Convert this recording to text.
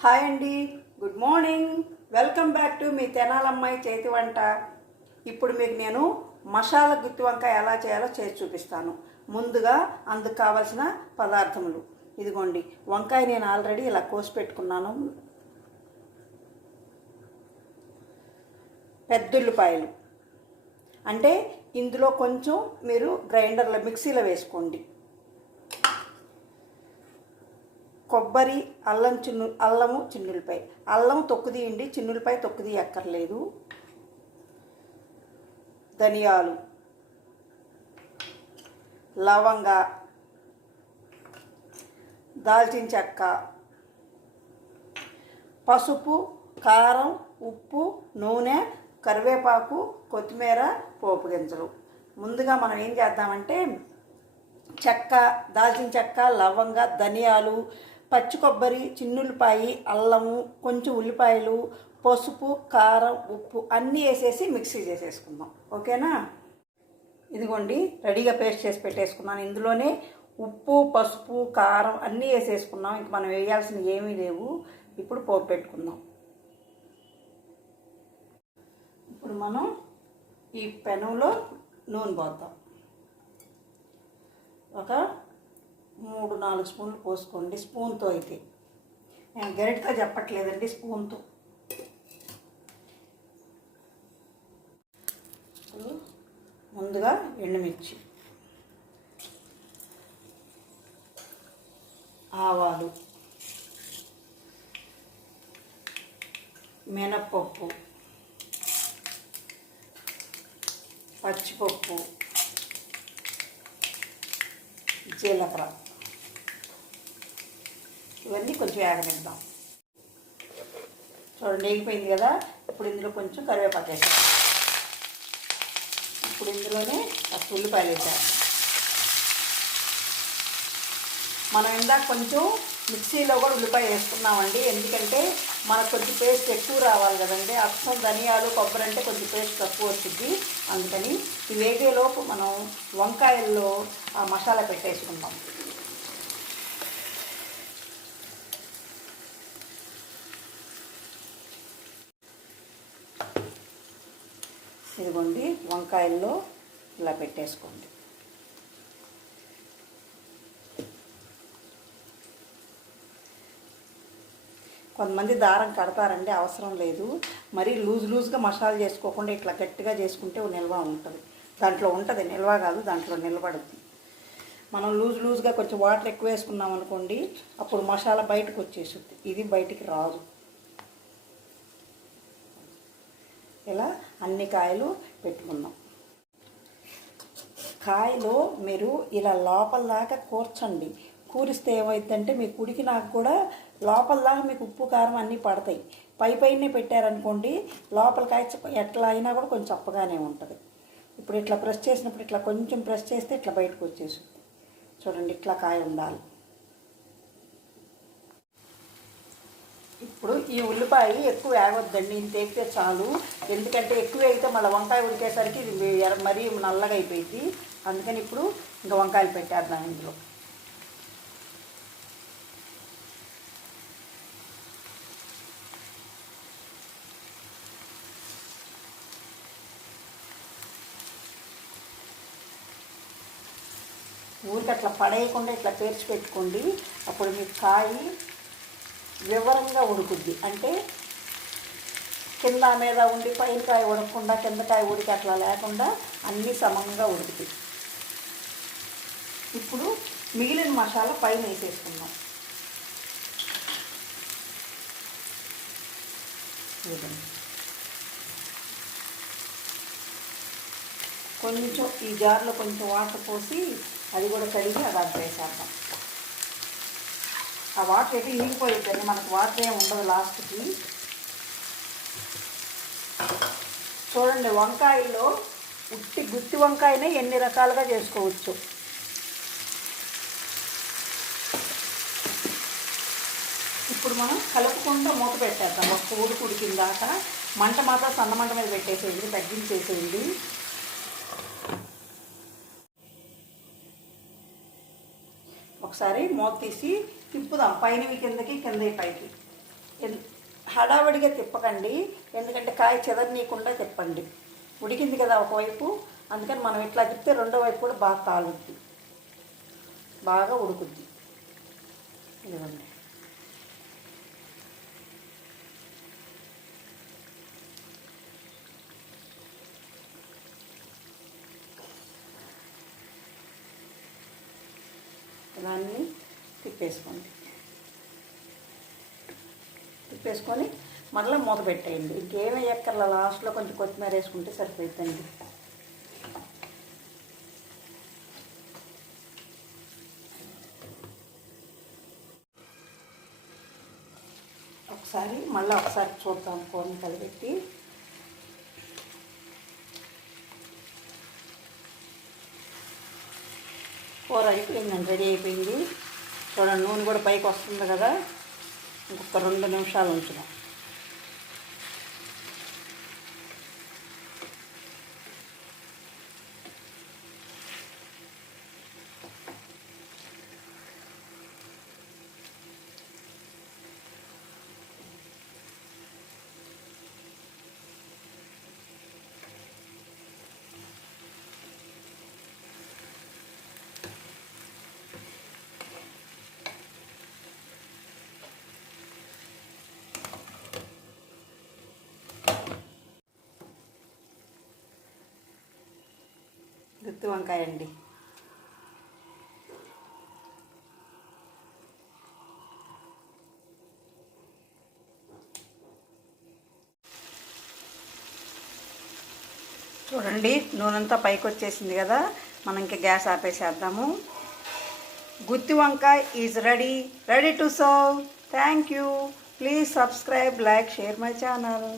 Hi అండి, good morning. Welcome back to మీ తెనాలమ్మాయి చేతి వంట. ఇప్పుడు మీకు నేను మసాలా గుత్తి వంకాయ ఎలా చేయాలో చేసి చూపిస్తాను. ముందుగా అందుకు కావాల్సిన పదార్థములు ఇదిగోండి. వంకాయ నేను ఆల్రెడీ ఇలా కోసి పెట్టుకున్నాను. పెద్దుల్లిపాయలు అంటే ఇందులో కొంచెం మీరు గ్రైండర్లో మిక్సీలో వేసుకోండి. కొబ్బరి, అల్లము, చిన్నులపాయ. అల్లం తొక్కుదీయండి, చిన్నులపాయ తొక్కుది ఎక్కర్లేదు. ధనియాలు, లవంగ, దాల్చిన చెక్క, పసుపు, కారం, ఉప్పు, నూనె, కరివేపాకు, కొత్తిమీర, పోపు గింజలు. ముందుగా మనం ఏం చేద్దామంటే చెక్క, దాల్చిన చెక్క, లవంగ, ధనియాలు, పచ్చి కొబ్బరి, చిన్నులపాయి, అల్లము, కొంచెం ఉల్లిపాయలు, పసుపు, కారం, ఉప్పు అన్నీ వేసేసి మిక్సీ చేసేసుకుందాం. ఓకేనా? ఇదిగోండి, రెడీగా పేస్ట్ చేసి పెట్టేసుకున్నాను. ఇందులోనే ఉప్పు, పసుపు, కారం అన్నీ వేసేసుకున్నాం. ఇంక మనం వేయాల్సినవి ఏమీ లేవు. ఇప్పుడు పోపు పెట్టుకుందాం. ఇప్పుడు మనం ఈ పెనంలో నూనె పోద్దాం. ఒక 3-4 స్పూన్లు పోసుకోండి. స్పూన్తో అయితే, నేను గరిటతో చెప్పట్లేదండి, స్పూన్తో. ముందుగా ఎండుమిర్చి, ఆవాలు, మినప్పప్పు, పచ్చిపప్పు, జీలకర్ర, ఇవన్నీ కొంచెం వేగనిద్దాం. చూడండి, వేగిపోయింది కదా. ఇప్పుడు ఇందులో కొంచెం కరివేపాకు వేసాం. ఇప్పుడు ఇందులోనే ఉల్లిపాయలు వేసాం. మనం ఇందాక కొంచెం మిక్సీలో కూడా ఉల్లిపాయ వేసుకున్నామండి. ఎందుకంటే మనకు కొంచెం పేస్ట్ ఎక్కువ రావాలి కదండి. అచ్చం ధనియాలు, కొబ్బరి అంటే కొంచెం పేస్ట్ తక్కువ వచ్చింది. అందుకని ఈ వేగేలోపు మనం వంకాయల్లో ఆ మసాలా పెట్టేసుకుందాం. ఇదిగోండి, వంకాయల్లో ఇలా పెట్టేసుకోండి. కొంతమంది దారం కడతారండి, అవసరం లేదు. మరి లూజ్గా మసాలా చేసుకోకుండా ఇట్లా గట్టిగా చేసుకుంటే నిల్వ ఉంటుంది. దాంట్లో ఉంటుంది, నిల్వ కాదు, దాంట్లో నిలబడుద్ది. మనం లూజ్గా కొంచెం వాటర్ ఎక్కువ వేసుకున్నాం అనుకోండి, అప్పుడు మసాలా బయటకు వచ్చేస్తుంది. ఇది బయటికి రాదు. ఇలా అన్ని కాయలు పెట్టుకుందాం. కాయలో మీరు ఇలా లోపల దాకా కూర్చండి. కూరిస్తే ఏమవుతుందంటే మీ కుడికి నాకు కూడా లోపల దాకా మీకు ఉప్పు, కారం అన్నీ పడతాయి. పైనే పెట్టారనుకోండి, లోపల కాయ ఎట్లా అయినా కూడా కొంచెం చప్పగానే ఉంటుంది. ఇప్పుడు ఇట్లా ప్రెస్ చేసినప్పుడు ఇట్లా కొంచెం ప్రెస్ చేస్తే ఇట్లా బయటకు వచ్చేస్తుంది. చూడండి, ఇట్లా కాయ ఉండాలి. ఇప్పుడు ఈ ఉల్లిపాయ ఎక్కువ వేగొద్దండి, ఇంత వేగితే చాలు. ఎందుకంటే ఎక్కువ వేగితే మళ్ళీ వంకాయ ఉడికేసరికి ఇది మరీ నల్లగా అయిపోయింది. అందుకని ఇప్పుడు ఇంకా వంకాయలు పెట్టేద్దాం ఇందులో. ఊరికి అట్లా పడేయకుండా ఇట్లా పేర్చి పెట్టుకోండి. అప్పుడు మీకు కాయ వివరంగా ఉడుకుద్ది. అంటే కింద మీద ఉండి పైన కాయ ఉడకకుండా కింద కాయ ఉడికి అట్లా లేకుండా అన్నీ సమంగా ఉడుకుతాయి. ఇప్పుడు మిగిలిన మసాలా పైన వేసేసుకుందాం. కొంచెం ఈ జార్లో కొంచెం వాటర్ పోసి అది కూడా కడిగి అది వేసేద్దాం. ఆ వాటర్ అయితే ఇంగిపోయిద్దండి, మనకు వాటర్ ఏమి ఉండదు లాస్ట్కి. చూడండి, వంకాయలో గుత్తి వంకాయనే ఎన్ని రకాలుగా చేసుకోవచ్చు. ఇప్పుడు మనం కలుపుకుంటూ మూత పెట్టేద్దాం. ఒక ఉడికిన దాకా మంట మాత్రం సన్నమంట మీద పెట్టేసేయండి, తగ్గించేసేయండి. ఒకసారి మూత తీసి తిప్పుదాం, పైనవి కిందకి, కిందవి పైకి. హడావడిగా తిప్పకండి, ఎందుకంటే కాయ చెదరనీయకుండా తిప్పండి. ఉడికింది కదా ఒకవైపు, అందుకని మనం ఇట్లా తిప్పితే రెండో వైపు కూడా బాగా కాలుద్ది, బాగా ఉడుకుద్ది. ఇదిగోండి. దాన్ని తిప్పేసుకొని మళ్ళీ మూత పెట్టేయండి. ఇంకేమీ ఎక్కర్లా, లాస్ట్లో కొంచెం కొత్తిమీర వేసుకుంటే సరిపోతుందండి. ఒకసారి చూద్దాం కూరని కలిపెట్టి. కూర అయిపోయిందండి, రెడీ అయిపోయింది. చూడండి, నూనె కూడా పైకి వస్తుంది కదా. ఇంకొక 2 నిమిషాలు ఉంచుదాం. గుత్తి వంకాయ అండి. చూడండి, నూనె అంతా పైకి వచ్చేసింది కదా. మనం ఇంకా గ్యాస్ ఆపేసేద్దాము. గుత్తి వంకాయ is ready to serve. Thank you. Please subscribe, like, share my channel.